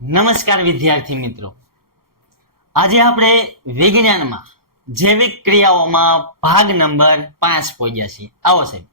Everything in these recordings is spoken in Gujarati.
નમસ્કાર વિદ્યાર્થી મિત્રો. આજે આપણે વિજ્ઞાનમાં જૈવિક ક્રિયાઓમાં ભાગ નંબર પાંચ પહોંચ્યા છીએ. આવો સાહેબ.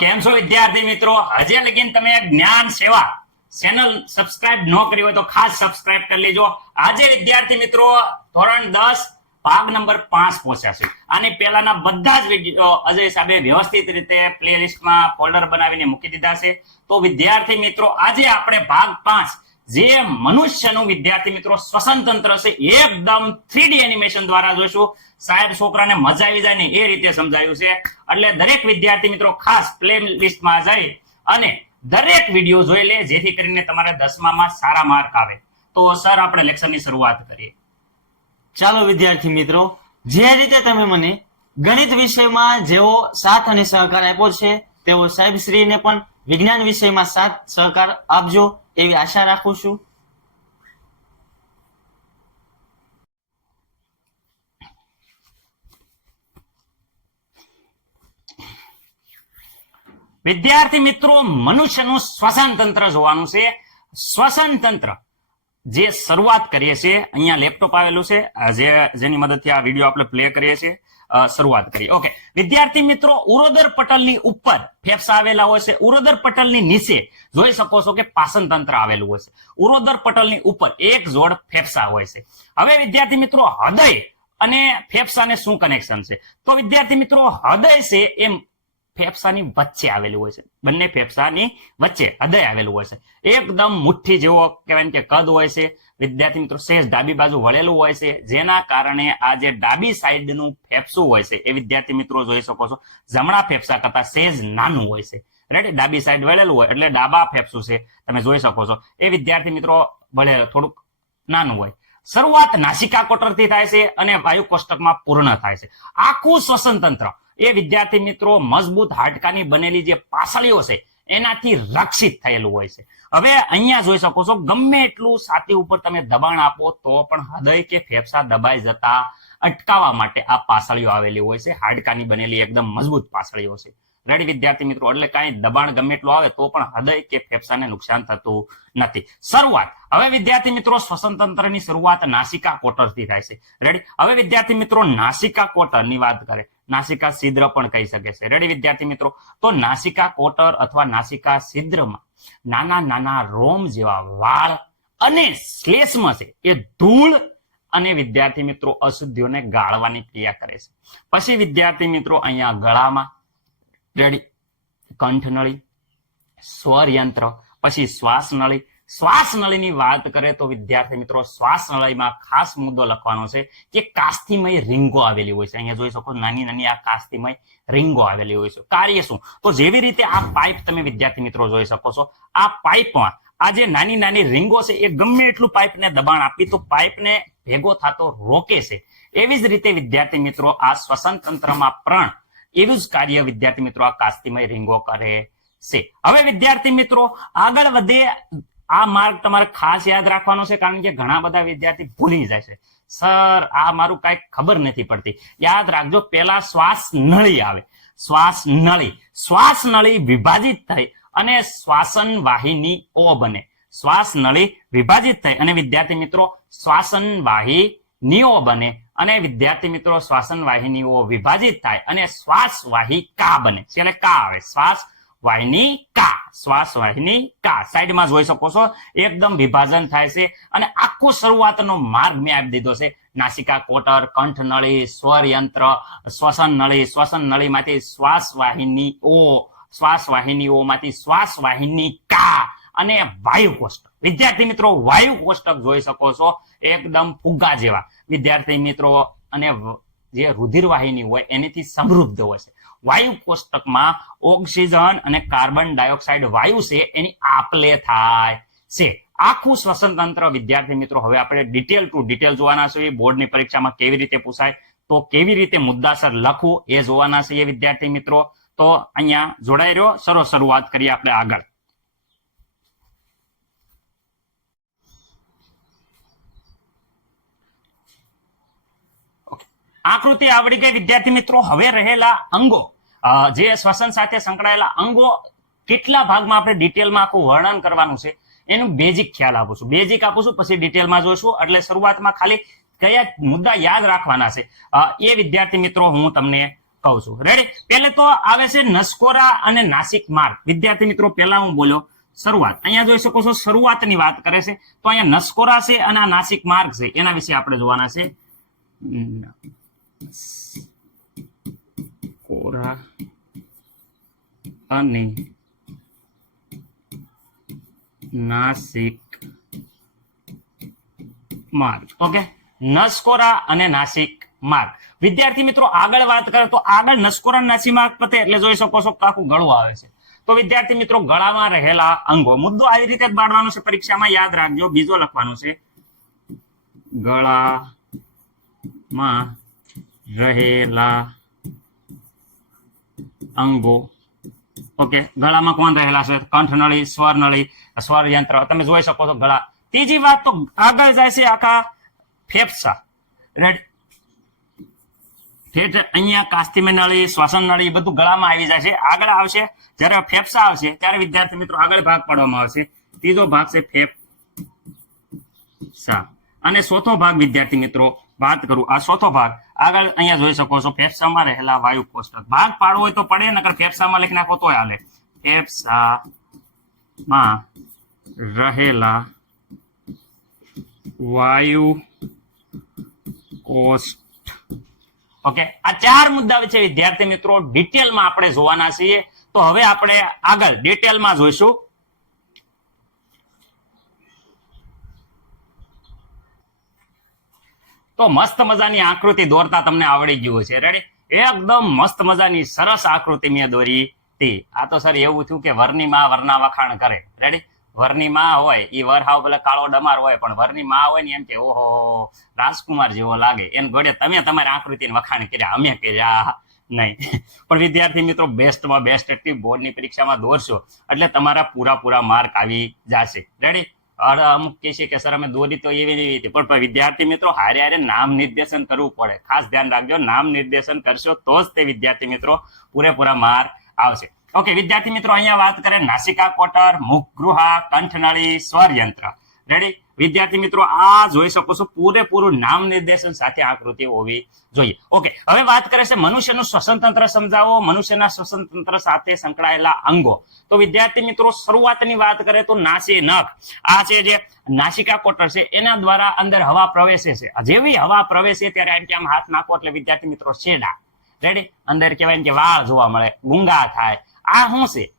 કેમ છો વિદ્યાર્થી મિત્રો? હજે લગીન તમે જ્ઞાન સેવા ચેનલ સબસ્ક્રાઇબ ન કરી હોય તો ખાસ સબસ્ક્રાઇબ કરી લેજો. આજે વિદ્યાર્થી મિત્રો ધોરણ દસ ભાગ નંબર પાંચ પહોંચ્યા છે. આની પહેલાના બધા જ અજય સાહેબે વ્યવસ્થિત રીતે પ્લેલિસ્ટમાં ફોલ્ડર બનાવીને મૂકી દીધા છે. તો વિદ્યાર્થી મિત્રો, આજે આપણે ભાગ પાંચ, જે મનુષ્યનું વિદ્યાર્થી મિત્રો શ્વસન તંત્ર છે, એકદમ થ્રીડી એનિમેશન દ્વારા જોઈશું. સાહેબ છોકરાને મજા આવી જાય ને એ રીતે સમજાયું છે. એટલે દરેક વિદ્યાર્થી મિત્રો ખાસ પ્લે લિસ્ટમાં જઈ અને દરેક વીડિયો જોઈ લે, જેથી કરીને તમારા દસમામાં સારા માર્ક આવે. તો સર, આપણે લેક્ચરની શરૂઆત કરીએ. ચાલો વિદ્યાર્થી મિત્રો, જે રીતે તમે મને ગણિત વિષયમાં જેવો સાથ અને સહકાર આપ્યો છે, તેવો સાહેબશ્રીને પણ વિજ્ઞાન વિષયમાં સાથ, સહકાર આપજો એવી આશા રાખું છું. વિદ્યાર્થી મિત્રો, મનુષ્યનું શ્વસન તંત્ર જોવાનું છે. શ્વસન તંત્ર જે શરૂઆત કરીએ છીએ, અહીંયા લેપટોપ આવેલું છે જે, જેની મદદથી આ વીડિયો આપણે પ્લે કરીએ છીએ શરૂઆત કરીએ. ઓકે વિદ્યાર્થી મિત્રો, ઉરોદર પટલની ઉપર ફેફસા આવેલા હોય છે. ઉરોદર પટલની નીચે જોઈ શકો છો કે પાચન તંત્ર આવેલું હોય છે. ઉરોદર પટલની ઉપર એક જોડ ફેફસા હોય છે. હવે વિદ્યાર્થી મિત્રો, હૃદય અને ફેફસાને શું કનેક્શન છે? તો વિદ્યાર્થી મિત્રો, હૃદય છે એમ ફેફસાની વચ્ચે આવેલું હોય છે. બંને ફેફસાની વચ્ચે હૃદય આવેલું હોય છે. એકદમ મુઠ્ઠી જેવો કહેવાય કે કદ હોય છે. વિદ્યાર્થી મિત્રો, શેષ ડાબી બાજુ વળેલું હોય છે. જેના કારણે આ જે ડાબી સાઈડનું ફેફસું હોય છે, એ વિદ્યાર્થી મિત્રો જોઈ શકો છો. જમણા ફેફસા કરતા શેષ નાનું હોય છે. રાઈટ ડાબી સાઈડ વળેલું હોય એટલે ડાબા ફેફસું છે. તમે જોઈ શકો છો. એ વિદ્યાર્થી મિત્રો વળે થોડુંક નાનું હોય. શરૂઆત નાસિકા કોટરથી થાય છે અને વાયુ કોષ્ટકમાં પૂર્ણ થાય છે. આખું શ્વસન તંત્ર એ વિદ્યાર્થી મિત્રો મજબૂત હાડકાની બનેલી જે પાસળીઓ છે, એનાથી રક્ષિત થયેલું હોય છે. હવે અહીંયા જોઈ શકો છો, ગમે એટલું છાતી ઉપર તમે દબાણ આપો તો પણ હૃદય કે ફેફસા દબાઈ જતા અટકાવવા માટે આ પાસળીઓ આવેલી હોય છે. હાડકાની બનેલી એકદમ મજબૂત પાસળીઓ છે. રેડી વિદ્યાર્થી મિત્રો? એટલે કાંઈ દબાણ ગમે એટલું આવે તો પણ હૃદય કે ફેફસાને નુકસાન થતું નથી. શરૂઆત. હવે વિદ્યાર્થી મિત્રો શ્વસન તંત્રની શરૂઆત નાસિકા કોટરથી થાય છે. રેડી હવે વિદ્યાર્થી મિત્રો, નાસિકા કોટરની વાત કરે. નાસિકા છિદ્ર પણ કહી શકે છે. રેડી વિદ્યાર્થી મિત્રો? તો નાસિકા કોટર અથવા નાસિકા છિદ્રમાં નાના નાના રોમ જેવા વાળ અને શ્લેષ્મ છે. એ ધૂળ અને વિદ્યાર્થી મિત્રો અશુદ્ધિઓને ગાળવાની ક્રિયા કરે છે. પછી વિદ્યાર્થી મિત્રો અહીંયા ગળામાં રેડી કંઠનળી સ્વર યંત્ર પછી શ્વાસ નળી શ્વાસ નળીની વાત કરે તો વિદ્યાર્થી મિત્રો શ્વાસ નળીમાં ખાસ મુદ્દો લખવાનો છે કે કાસ્તિમય રીંગો આવેલી હોય છે. અહીંયા જોઈ શકો નાની નાની આ કાસ્તિમય રીંગો આવેલી હોય છે. કાર્ય શું? તો જેવી રીતે આ પાઇપ તમે વિદ્યાર્થી મિત્રો જોઈ શકો છો, આ પાઇપમાં આ જે નાની નાની રીંગો છે એ ગમે એટલું પાઇપને દબાણ આપી તો પાઇપને ભેગો થતો રોકે છે. એવી જ રીતે વિદ્યાર્થી મિત્રો આ શ્વસન તંત્રમાં પ્રણ એવું જ કાર્ય વિદ્યાર્થી મિત્રો આ કાસ્તિમય રીંગો કરે છે. હવે વિદ્યાર્થી મિત્રો આગળ વધે આ માર્ગ તમારે ખાસ યાદ રાખવાનો છે, કારણ કે ઘણા બધા વિદ્યાર્થી ભૂલી જાય છે. સર, આ મારું કઈ ખબર નથી પડતી. યાદ રાખજો, પેલા શ્વાસ નળી આવે. શ્વાસ નળી. શ્વાસ નળી વિભાજિત થઈ અને શ્વાસન વાહિની ઓ બને. શ્વાસ નળી વિભાજિત થઈ અને વિદ્યાર્થી મિત્રો, શ્વાસન વાહિનીઓ બને અને વિદ્યાર્થી મિત્રો, શ્વાસન વાહિનીઓ વિભાજિત થાય અને શ્વાસ વાહિકા બને. એટલે કા આવે? શ્વાસ વાહિની કા, શ્વાસ વાહિની કા. સાઈડમાં જોઈ શકો છો, એકદમ વિભાજન થાય છે અને આખું શરૂઆતનો માર્ગ મેં આપી દીધો છે. નાસિકા કોટર કંઠ નળી સ્વર યંત્ર શ્વસન નળી શ્વસન નળીમાંથી શ્વાસ વાહિનીઓ શ્વાસ વાહિનીઓમાંથી શ્વાસ વાહિની કા અને વાયુ કોષ્ટક. વિદ્યાર્થી મિત્રો, વાયુ કોષ્ટક જોઈ શકો છો, એકદમ ફુગ્ગા જેવા. વિદ્યાર્થી મિત્રો, અને જે રુધિર વાહિની હોય, એનાથી સમૃદ્ધ હોય છે. વાયુ કોષ્ટકમાં ઓક્સિજન અને કાર્બન ડાયોક્સાઇડ વાયુ છે, એની આપલે થાય છે. આખું શ્વસન તંત્ર વિદ્યાર્થી મિત્રો, હવે આપણે ડિટેલ ટુ ડિટેલ જોવાના છે, બોર્ડની પરીક્ષામાં કેવી રીતે પૂછાય, તો કેવી રીતે મુદ્દાસર લખવું એ જોવાના છે વિદ્યાર્થી મિત્રો. તો અહીંયા જોડાઈ રહ્યો સરો શરૂઆત કરીએ આપણે આગળ. આકૃતિ આવડી ગઈ વિદ્યાર્થી મિત્રો, હવે રહેલા અંગો. જે શ્વસન સાથે સંકળાયેલા અંગો કેટલા ભાગમાં આપણે ડિટેલમાં આખું વર્ણન કરવાનું છે, એનું બેઝિક ખ્યાલ આપું છું. બેઝિક આપું છું, પછી ડિટેલમાં જોઈશું એટલે શરૂઆતમાં ખાલી કયા મુદ્દા યાદ રાખવાના છે એ વિદ્યાર્થી મિત્રો હું તમને કહું છું. રેડી પહેલે તો આવે છે નસકોરા અને નાસિક માર્ગ. વિદ્યાર્થી મિત્રો, પહેલા હું બોલ્યો શરૂઆત. અહીંયા જોઈ શકો છો, શરૂઆતની વાત કરે છે. તો અહીંયા નસકોરા છે અને આ નાસિક માર્ગ છે. એના વિશે આપણે જોવાના છે. કોરા અને નાસિક માર્ગ ઓકે નસકોરા અને નાસિક માર્ગ વિદ્યાર્થી મિત્રો આગળ વાત કરે તો આગળ નસકોરા નાસી નાસિક માર્ગ પતે એટલે જોઈ શકો છો આખું ગળું આવે છે. તો વિદ્યાર્થી મિત્રો ગળામાં રહેલા અંગો. મુદ્દો આવી રીતે જ બાળવાનો છે. પરીક્ષામાં યાદ રાખજો. બીજો લખવાનું છે. ગળામાં રહેલા અંગો. ઓકે, ગળામાં કોણ રહેલા છે? કંઠનળી સ્વરનળી સ્વર યંત્ર. તમે જોઈ શકો છો ગળા. ત્રીજી વાત તો આગળ જાય છે આખા ફેફસા. ઠેઠ અહીંયા કાસ્તિમય નળી, શ્વસન નળી બધું ગળામાં આવી જાય છે. આગળ આવશે, જ્યારે ફેફસા આવશે, ત્યારે વિદ્યાર્થી મિત્રો આગળ ભાગ પાડવામાં આવશે. ત્રીજો ભાગ છે ફેફસા. અને ચોથો ભાગ વિદ્યાર્થી મિત્રો વાત કરું. આ ચોથો ભાગ આગળ અહીંયા જોઈ શકો છો, ફેફસામાં રહેલા વાયુ કોષ્ટક. ભાગ પાડવો હોય તો પડે, નકર ફેફસામાં લખી નાખો તોય હાલે. ફેફસામાં રહેલા વાયુ કોષ્ટ ઓકે, આ ચાર મુદ્દા છે વિદ્યાર્થી મિત્રો ડિટેલમાં આપણે જોવાના છીએ. તો હવે આપણે આગળ ડિટેલમાં જોઈશું. તો મસ્ત મજાની આકૃતિ દોરતા તમને આવડી ગયું છે રેડી એકદમ મસ્ત મજાની સરસ આકૃતિ મેં દોરી હતી. આ તો સર એવું થયું કે વરની માં વરના વખાણ કરે. રેડી વરની માં હોય એ વર હાવ પેલા કાળો ડમાર હોય, પણ વરની માં હોય ને એમ કે, ઓહો, રાજકુમાર જેવો લાગે. એમ ગોળે તમે તમારી આકૃતિને વખાણ કર્યા. અમે કર્યા. નહીં. પણ વિદ્યાર્થી મિત્રો, બેસ્ટમાં બેસ્ટ એક્ટિવ બોર્ડની પરીક્ષામાં દોરશો એટલે તમારા પૂરા પૂરા માર્ક આવી જશે. રેડી અમુક કહે છે કે, સર, અમે દોરી તો એવી એવી હતી. પણ વિદ્યાર્થી મિત્રો, હારે હારે નામ નિર્દેશન કરવું પડે. ખાસ ધ્યાન રાખજો, નામ નિર્દેશન કરશો તો જ તે વિદ્યાર્થી મિત્રો પૂરેપૂરા માર આવશે. ઓકે વિદ્યાર્થી મિત્રો, અહીંયા વાત કરે નાસિકા કોટર મુખ ગૃહા, કંઠનળી સ્વર યંત્ર રેડી વિદ્યાર્થી મિત્રો, આ જોઈ શકો છો, પૂરેપૂરું નામ નિર્દેશન સાથે આકૃતિ હોવી જોઈએ. ઓકે, હવે વાત કરે છે મનુષ્યનું શ્વસન તંત્ર સમજાવો. મનુષ્યના શ્વસન તંત્ર સાથે સંકળાયેલા અંગો. તો વિદ્યાર્થી મિત્રો, શરૂઆતની વાત કરે તો નાસી નખ. આ છે જે નાસિકા કોટર છે, એના દ્વારા અંદર હવા પ્રવેશે છે. જેવી હવા પ્રવેશે ત્યારે એમ કે આમ હાથ નાખો એટલે વિદ્યાર્થી મિત્રો છેડા. રેડી અંદર કહેવાય કે વાળ જોવા મળે, ગુંગા થાય. આ શું છે?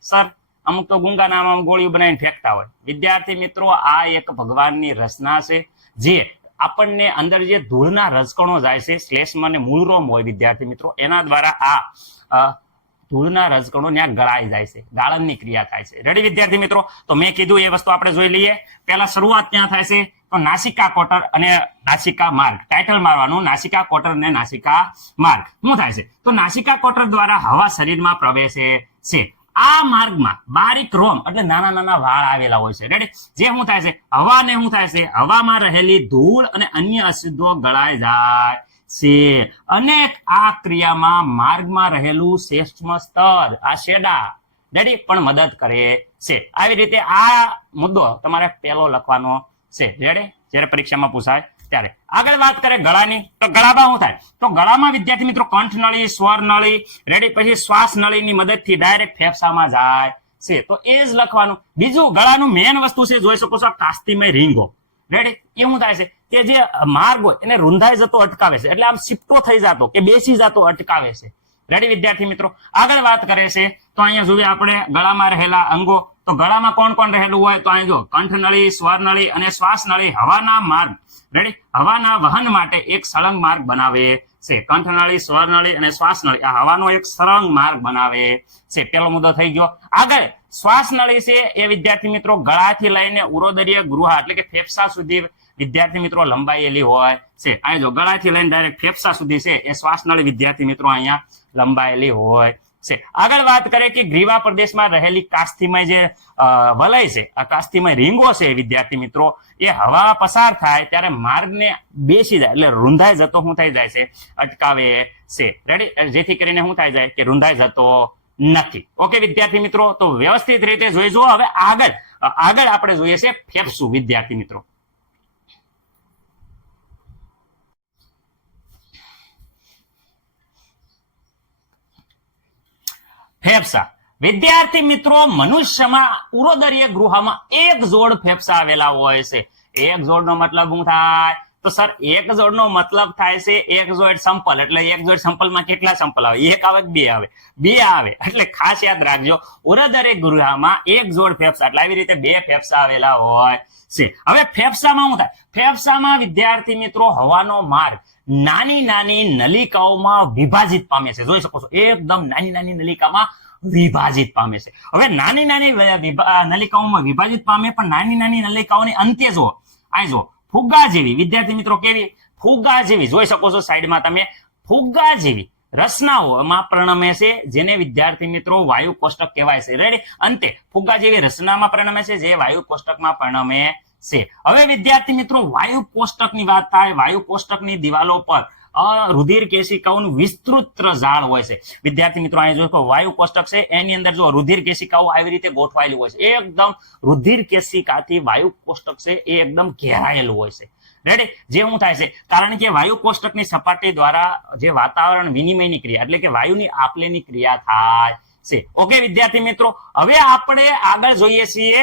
સર? અમુક તો ગુંગા નામ ગોળીઓ બનાવીને ફેંકતા હોય. વિદ્યાર્થી મિત્રો, આ એક ભગવાનની રચના છે, જે આપણને અંદર જે ધૂળના રજકણો જાય છે, શ્લેષ્મ અને હોય વિદ્યાર્થી મિત્રો, એના દ્વારા આ ધૂળના રજકણો ત્યાં ગળાઈ જાય છે, ગાળણની ક્રિયા થાય છે. રેડી વિદ્યાર્થી મિત્રો? તો મેં કીધું એ વસ્તુ આપણે જોઈ લઈએ. પહેલા શરૂઆત ક્યાં થાય છે, તો નાસિકા કોટર અને નાસિકા માર્ગ. ટાઇટલ મારવાનું, નાસિકા કોટર અને નાસિકા માર્ગ. શું થાય છે? તો નાસિકા કોટર દ્વારા હવા શરીરમાં પ્રવેશે છે. આ માર્ગમાં બારીક રોમ એટલે નાના નાના વાળ આવેલા હોય છે. રેડી જે શું થાય છે? હવાને શું થાય છે? હવામાં રહેલી ધૂળ અને અન્ય અશુદ્ધો ગળાઈ જાય છે. અનેક આ ક્રિયામાં માર્ગમાં રહેલું શ્રેષ્ઠ સ્તર, આ શેડા. રેડી પણ મદદ કરે છે. આવી રીતે આ મુદ્દો તમારે પહેલો લખવાનો છે. રેડી જ્યારે પરીક્ષામાં પૂછાય ત્યારે. આગળ વાત કરે ગળાની. તો ગળામાં શું થાય? તો ગળામાં વિદ્યાર્થી મિત્રો કંઠ નળી, સ્વર નળી રેડી પછી શ્વાસ નળીની મદદથી ડાયરેક્ટ ફેફસામાં જાય છે. તો એ જ લખવાનું. બીજું, ગળાનું મેન વસ્તુ છે, જોઈ શકો છો કાસ્તીમય રીંગો. રેડી એ શું થાય છે? કે જે માર્ગ હોય, એને રૂંધાઈ જતો અટકાવે છે. એટલે આમ સિપટો થઈ જતો કે બેસી જતો અટકાવે છે. રેડી વિદ્યાર્થી મિત્રો? આગળ વાત કરે છે. તો અહીંયા જોઈએ આપણે ગળામાં રહેલા અંગો. તો ગળામાં કોણ કોણ રહેલું હોય? તો અહીં જો કંઠ નળી, સ્વર નળી અને શ્વાસ નળી હવાના માર્ગ. રેડી હવાના વહન માટે એક સળંગ માર્ગ બનાવે છે. કંઠનળી સ્વરનળી અને શ્વાસનળી આ હવાનો એક સળંગ માર્ગ બનાવે છે. પેલો મુદ્દો થઈ ગયો. આગળ શ્વાસનળી છે એ વિદ્યાર્થી મિત્રો ગળાથી લઈને ઉરોદરીય ગૃહ એટલે કે ફેફસા સુધી વિદ્યાર્થી મિત્રો લંબાયેલી હોય છે. અહીં જો ગળાથી લઈને ડાયરેક્ટ ફેફસા સુધી છે, એ શ્વાસનળી વિદ્યાર્થી મિત્રો અહીંયા લંબાયેલી હોય છે. આગળ વાત કરીએ કે ગ્રીવા પ્રદેશમાં રહેલી કાસ્થિમય જે વલય છે, આ કાસ્થિમય રીંગો છે, વિદ્યાર્થી મિત્રો, એ હવા પસાર થાય ત્યારે માર્ગને બેસી જાય એટલે રૂંધાઈ જતો શું થઈ જાય છે? અટકાવે છે. રેડી જેથી કરીને શું થાય જાય? કે રૂંધાઈ જતો નથી. ઓકે વિદ્યાર્થી મિત્રો, તો વ્યવસ્થિત રીતે જોઈ જુઓ. હવે આગળ આગળ આપણે જોઈએ છે ફેફસું, વિદ્યાર્થી મિત્રો. ફેફસા. વિદ્યાર્થી મિત્રો, મનુષ્યમાં ઉરોદરીય ગૃહમાં એક જોડ ફેફસા આવેલા હોય છે. એક જોડનો મતલબ શું થાય? તો સર, એક જોડનો મતલબ થાય છે, એક જોડ સંપલ એટલે એક જોડ સંપલમાં કેટલા સંપલ આવે? એક આવે બે આવે? બે આવે. એટલે ખાસ યાદ રાખજો ઉરોદરીય ગૃહમાં એક જોડ ફેફસા, એટલે આવી રીતે બે ફેફસા આવેલા હોય છે. હવે ફેફસામાં શું થાય? ફેફસામાં વિદ્યાર્થી મિત્રો હવાનો માર્ગ નાની નાની નલિકાઓમાં વિભાજિત પામે છે. જોઈ શકો છો, એકદમ નાની નાની નલિકામાં વિભાજિત પામે છે. હવે નાની નાની નલિકાઓમાં વિભાજિત પામે, પણ નાની નાની નલિકાઓની અંતે જુઓ. આ જુઓ. ફુગ્ગા જેવી. વિદ્યાર્થી મિત્રો કેવી? ફુગ્ગા જેવી. જોઈ શકો છો સાઈડમાં તમે. ફુગ્ગા જેવી. રચનાઓમાં પરિણમે છે, જેને વિદ્યાર્થી મિત્રો વાયુ કોષ્ટક કહેવાય છે. રેડી અંતે ફુગ્ગા જેવી રચનામાં પરિણમે છે, જે વાયુ કોષ્ટકમાં પરિણમે છે. હવે વિદ્યાર્થી મિત્રો, વાયુ કોષ્ટકની વાત થાય, વાયુ કોષ્ટકની દિવાલો પર. રુધિર કેશિકાઓનું વિસ્તૃત ઝાડ હોય છે. વિદ્યાર્થી મિત્રો અહીં જોશો વાયુ કોષ્ટક છે. એની અંદર જો રુધિર કેશિકાઓ આવી રીતે ગોઠવાયેલી હોય છે એકદમ રુધિર કેશિકાથી વાયુ કોષ્ટક છે, એ એકદમ ઘેરાયેલું હોય છે. રેડી જે શું થાય છે, કારણ કે વાયુ કોષ્ટકની સપાટી દ્વારા જે વાતાવરણ વિનિમયની ક્રિયા, એટલે કે વાયુની આપલેની ક્રિયા થાય છે. ઓકે વિદ્યાર્થી મિત્રો, હવે આપણે આગળ જોઈએ છીએ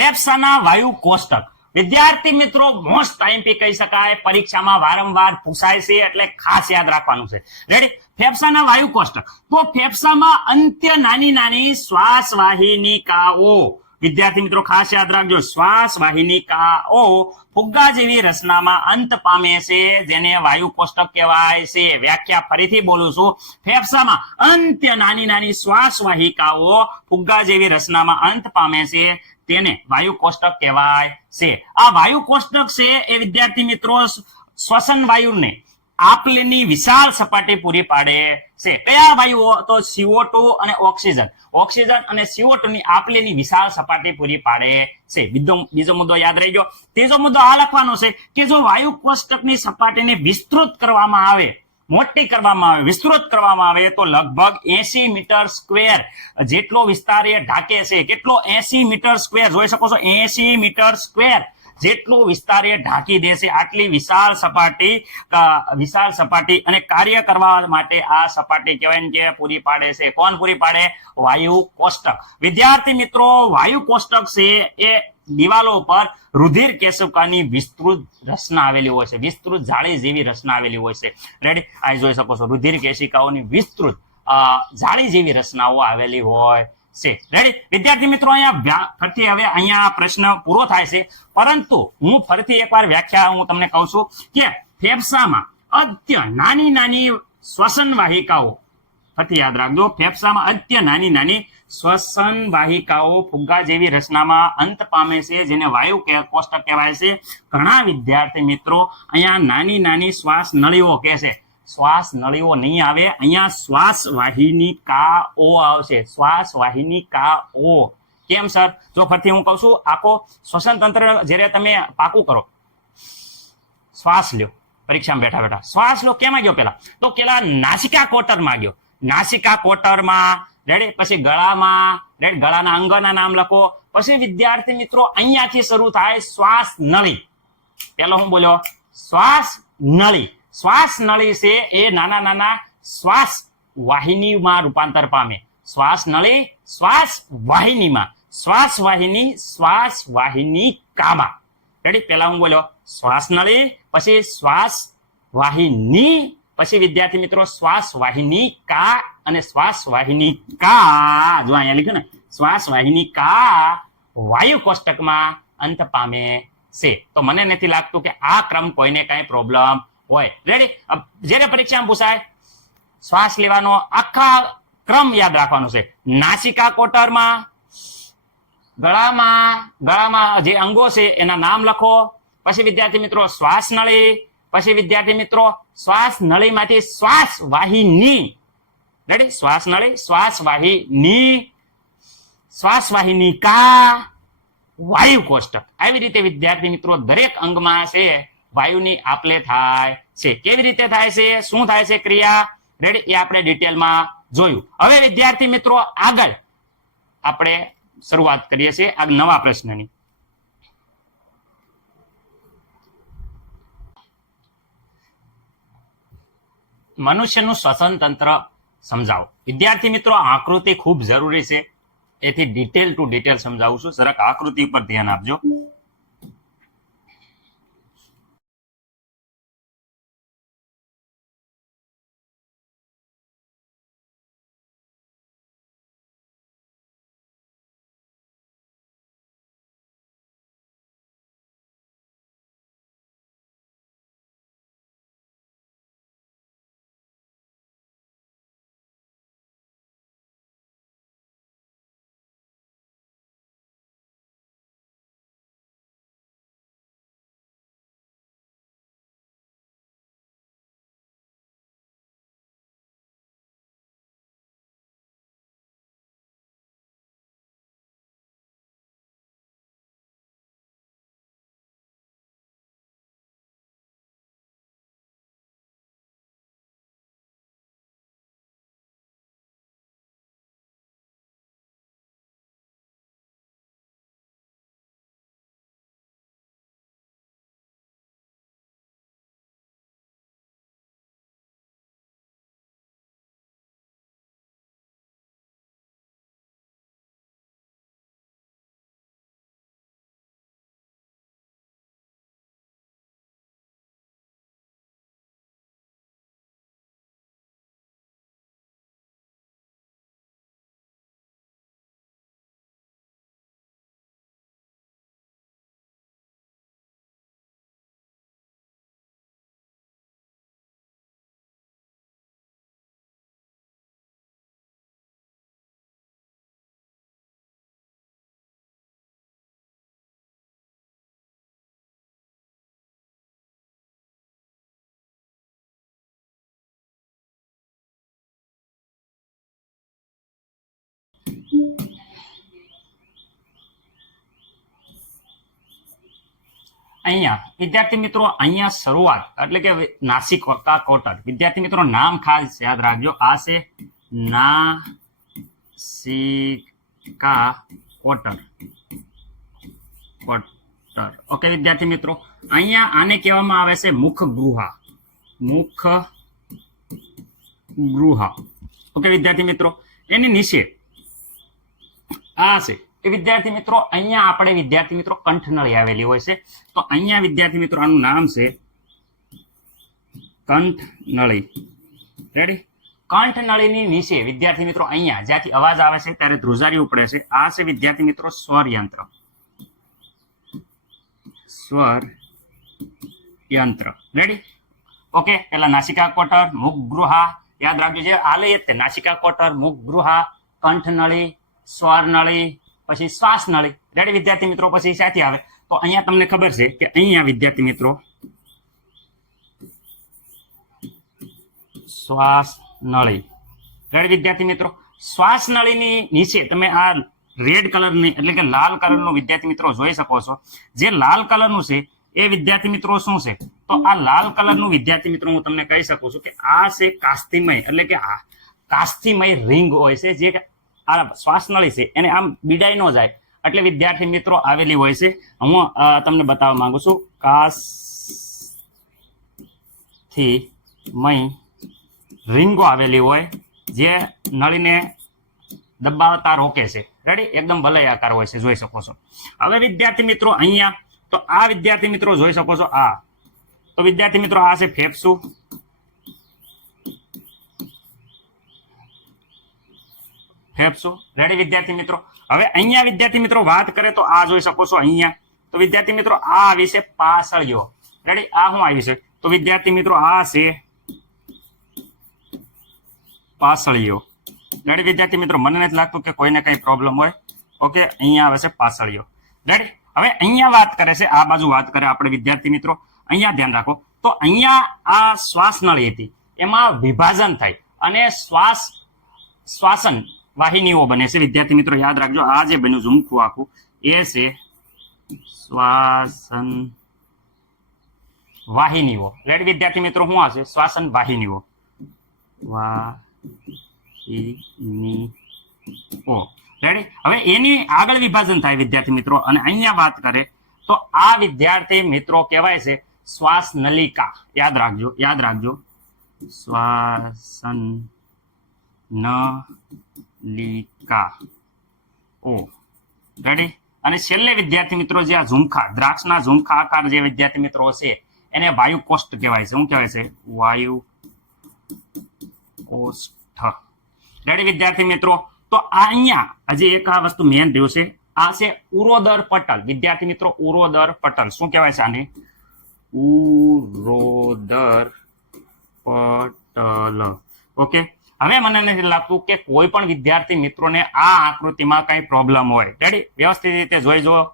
ફેફસાના વાયુ કોષ્ટક. વિદ્યાર્થી મિત્રો મોસ્ટ ટાઈમ કહી શકાય, પરીક્ષામાં વારંવાર પૂછાય છે એટલે ખાસ યાદ રાખવાનું છે. રેડી ફેફસાના વાયુ કોષ્ટક. તો ફેફસામાં અંત્ય નાની નાની શ્વાસ વાહિનીકાઓ વિદ્યાર્થી મિત્રો, ખાસ યાદ રાખજો. શ્વાસ વાહિનીકાઓ ફુગ્ગા જેવી રચનામાં અંત પામે છે, જેને વાયુ કોષ્ટક કહેવાય છે. વ્યાખ્યા ફરીથી બોલું છું. ફેફસામાં અંત્ય નાની નાની શ્વાસ વાહિકાઓ ફુગ્ગા જેવી રચનામાં અંત પામે છે તેને વાયુ કોષ્ટક કહેવાય છે. આ વાયુ કોષ્ટક છે એ વિદ્યાર્થી મિત્રો શ્વસન વાયુને આપલેની વિશાળ સપાટી પૂરી પાડે છે. કયા વાયુઓ? તો CO2 અને ઓક્સિજન. ઓક્સિજન અને CO2 ની આપલેની વિશાળ સપાટી પૂરી પાડે છે. બીજો મુદ્દો યાદ રહી ગયો ત્રીજો મુદ્દો આ લખવાનો છે કે જો વાયુ કોષ્ટકની સપાટીને વિસ્તૃત કરવામાં આવે મોટી કરવામાં આવે, વિસ્તૃત કરવામાં આવે તો લગભગ એસી મીટર સ્ક્વેર જેટલો વિસ્તાર એ ઢાકે છે. કેટલો એસી મીટર સ્ક્વેર? જોઈ શકો છો, એસી મીટર સ્ક્વેર જેટલો વિસ્તાર એ ઢાંકી દેશે આટલી વિશાળ સપાટી વિશાળ સપાટી અને કાર્ય કરવા માટે આ સપાટી કહેવાય ને કે પૂરી પાડે છે. કોણ પૂરી પાડે? વાયુ કોષ્ટક. વિદ્યાર્થી મિત્રો, વાયુ કોષ્ટક છે એ દિવાલો પર રુધિર કેશવકાની વિસ્તૃત રચના આવેલી હોય છે. વિસ્તૃત જાળી જેવી રચના આવેલી હોય છે. રેડી આ જોઈ શકો છો. રુધિર કેશિકાઓની વિસ્તૃત જાળી જેવી રચનાઓ આવેલી હોય છે. રેડી વિદ્યાર્થી મિત્રો, અહીંયા ફરીથી હવે અહીંયા પ્રશ્ન પૂરો થાય છે. પરંતુ હું ફરીથી એકવાર વ્યાખ્યા હું તમને કહું છું કે ફેફસામાં અત્ય નાની નાની શ્વસન વાહિકાઓ ફરીથી યાદ રાખજો, ફેફસામાં અત્ય નાની નાની શ્વસન વાહિકાઓ ફુગ્ગા જેવી રચનામાં અંત પામે છે, જેને વાયુ કોષ્ટક કહેવાય છે. ઘણા વિદ્યાર્થી મિત્રો અહીંયા નાની નાની શ્વાસ નળીઓ કહે છે. શ્વાસ નળીઓ નહીં આવે, અહીંયા શ્વાસ વાહિની કા ઓ આવશે. શ્વાસ વાહિની કા ઓ કેમ સર? જો ફરીથી હું કહું છું, આખો શ્વસન તંત્ર જ્યારે તમે પાકું કરો, શ્વાસ લ્યો, પરીક્ષામાં બેઠા બેઠા. શ્વાસ લો, કેમાં ગયો પેલા? તો પેલા નાસિકા કોટરમાં ગયો. નાસિકા કોટરમાં રેડી પછી ગળામાં રેડ ગળાના અંગના નામ લખો. પછી વિદ્યાર્થી મિત્રો, અહીંયાથી શરૂ થાય શ્વાસ નળી. પેલો હું બોલ્યો? શ્વાસ નળી. શ્વાસ નળી છે એ નાના નાના શ્વાસ વાહિનીમાં રૂપાંતર પામે. શ્વાસ નળી, શ્વાસ વાહિનીમાં. શ્વાસ વાહિની શ્વાસ વાહિની કામાં. રેડી પેલા હું બોલ્યો, શ્વાસ નળી, પછી શ્વાસ વાહિની, પછી વિદ્યાર્થી મિત્રો, શ્વાસ વાહિની કા અને શ્વાસ વાહિની કા, જો અહીંયા લખ્યું ને શ્વાસ વાહિની કા વાયુ કોષ્ટકમાં અંત પામે છે. તો મને નથી લાગતું કે આ ક્રમ કોઈને કઈ પ્રોબ્લેમ હોય. રેડી જ્યારે પરીક્ષામાં પૂછાય, શ્વાસ લેવાનો આખા ક્રમ યાદ રાખવાનો છે. નાસિકા કોટરમાં, ગળામાં ગળામાં જે અંગો છે, એના નામ લખો. પછી વિદ્યાર્થી મિત્રો શ્વાસ નળી પછી વિદ્યાર્થી મિત્રો શ્વાસ નળીમાંથી શ્વાસ વાહિની રેડી શ્વાસ નળી શ્વાસ વાહિની શ્વાસ વાહિની કા વાયુ કોષ્ટક. આવી રીતે વિદ્યાર્થી મિત્રો દરેક અંગમાં છે, વાયુની આપલે થાય છે. કેવી રીતે થાય છે? શું થાય છે ક્રિયા? રેડી એ આપણે ડિટેલમાં જોયું. હવે વિદ્યાર્થી મિત્રો આગળ આપણે શરૂઆત કરીએ છીએ આ નવા પ્રશ્નની. મનુષ્યનું શ્વસન તંત્ર સમજાવો. વિદ્યાર્થી મિત્રો આકૃતિ ખૂબ જરૂરી છે. એથી ડિટેલ ટુ ડિટેલ સમજાવું છું. જરાક આકૃતિ ઉપર ધ્યાન આપજો. અહીંયા, વિદ્યાર્થી મિત્રો, અહીંયા શરૂઆત, એટલે કે નાસિકા કોટર વિદ્યાર્થી મિત્રો, નામ ખાસ યાદ રાખજો. આ છે ના સિકા કોટર. કોટર ઓકે, વિદ્યાર્થી મિત્રો, અહીંયા આને કહેવામાં આવે છે મુખ ગૃહા મુખ ગૃહા ઓકે, વિદ્યાર્થી મિત્રો, એની નીચે આ છે. એ વિદ્યાર્થી મિત્રો, અહીંયા આપણે વિદ્યાર્થી મિત્રો કંઠનળી આવેલી હોય છે. તો અહીંયા વિદ્યાર્થી મિત્રો આનું નામ છે કંઠનળી રેડી કંઠનળીની નીચે વિદ્યાર્થી મિત્રો અહીંયા જ્યાંથી અવાજ આવે છે ત્યારે ધ્રુજારી ઉપડે છે. આ છે વિદ્યાર્થી મિત્રો સ્વર યંત્ર સ્વર યંત્ર રેડી ઓકે એટલે નાસિકા કોટર મુખ ગૃહા યાદ રાખજો જે આલે જ તે નાસિકા કોટર મુખ ગૃહા કંઠનળી સ્વર નળી પછી શ્વાસ નળી. રેડી વિદ્યાર્થી મિત્રો, પછી સાથે આવે. તો અહીંયા તમને ખબર છે કે અહીંયા વિદ્યાર્થી મિત્રો શ્વાસ નળી. રેડી વિદ્યાર્થી મિત્રો? શ્વાસ નળીની નીચે તમે આ રેડ કલરની એટલે કે લાલ કલરનું વિદ્યાર્થી મિત્રો જોઈ શકો છો. જે લાલ કલરનું છે, એ વિદ્યાર્થી મિત્રો શું છે? તો આ લાલ કલરનું વિદ્યાર્થી મિત્રો હું તમને કહી શકું છું કે આ છે કાસ્તિમય, એટલે કે આ કાસ્તિમય રિંગ હોય છે, જે આ શ્વાસનળી છે, એને આમ બીડાઈ ન જાય. એટલે વિદ્યાર્થી મિત્રો આવેલી હોય છે. હું તમને બતાવવા માંગુ છું. કાસથી મય રીંગો આવેલી હોય, જે નળીને દબાવતા રોકે છે. રેડી એકદમ વલય આકાર હોય છે, જોઈ શકો છો. હવે વિદ્યાર્થી મિત્રો અહીંયા, તો આ વિદ્યાર્થી મિત્રો જોઈ શકો છો આ. તો વિદ્યાર્થી મિત્રો આ છે ફેફસું. ફેફસું રેડી વિદ્યાર્થી મિત્રો? હવે અહીંયા વિદ્યાર્થી મિત્રો વાત કરે તો આ જોઈ શકો છો અહીંયા. તો વિદ્યાર્થી મિત્રો, આ આવી છે પાસળીઓ. રેડી આ શું આવી છે? તો વિદ્યાર્થી મિત્રો, આ છે પાસળીઓ. રેડી વિદ્યાર્થી મિત્રો? મને નથી લાગતું કે કોઈને કઈ પ્રોબ્લેમ હોય. ઓકે અહીંયા આવે છે પાસળીઓ. રેડી હવે અહીંયા વાત કરે છે, આ બાજુ વાત કરે આપણે વિદ્યાર્થી મિત્રો. અહીંયા ધ્યાન રાખો. તો અહીંયા આ શ્વાસ નળી હતી. એમાં વિભાજન થાય. અને શ્વાસ, શ્વાસન વાહિનીઓ બને છે. વિદ્યાર્થી મિત્રો, યાદ રાખજો, આ જે બન્યું ઝુમખું આખું, એ છે શ્વાસન વાહિનીઓ. રેડ વિદ્યાર્થી મિત્રો શું હશે શ્વાસન વાહિનીઓ. વાહિનીઓ. રેડી હવે એની આગળ વિભાજન થાય વિદ્યાર્થી મિત્રો, અને અહીંયા વાત કરે, તો આ વિદ્યાર્થી મિત્રો કહેવાય છે શ્વાસ નલિકા. યાદ રાખજો યાદ રાખજો. શ્વાસન નલિકા ઓ રેડી અને છેલ્લે વિદ્યાર્થી મિત્રો જે આ ઝુમખા, દ્રાક્ષના ઝુમખા આકાર જે વિદ્યાર્થી મિત્રો છે એને વાયુ કોષ્ઠ કહેવાય છે. શું કહેવાય છે? વાયુ કોષ્ઠ. રેડી વિદ્યાર્થી મિત્રો? તો આ અહીંયા હજી એક આ વસ્તુ મેન રહ્યું છે. આ છે ઉરોદર પટલ. વિદ્યાર્થી મિત્રો, ઉરોદર પટલ. શું કહેવાય છે આને? ઉરોદર પટલ. ઓકે હવે મને નથી લાગતું કે કોઈ પણ વિદ્યાર્થી મિત્રોને આ આકૃતિમાં કઈ પ્રોબ્લેમ હોય. રેડી વ્યવસ્થિત રીતે જોઈ જો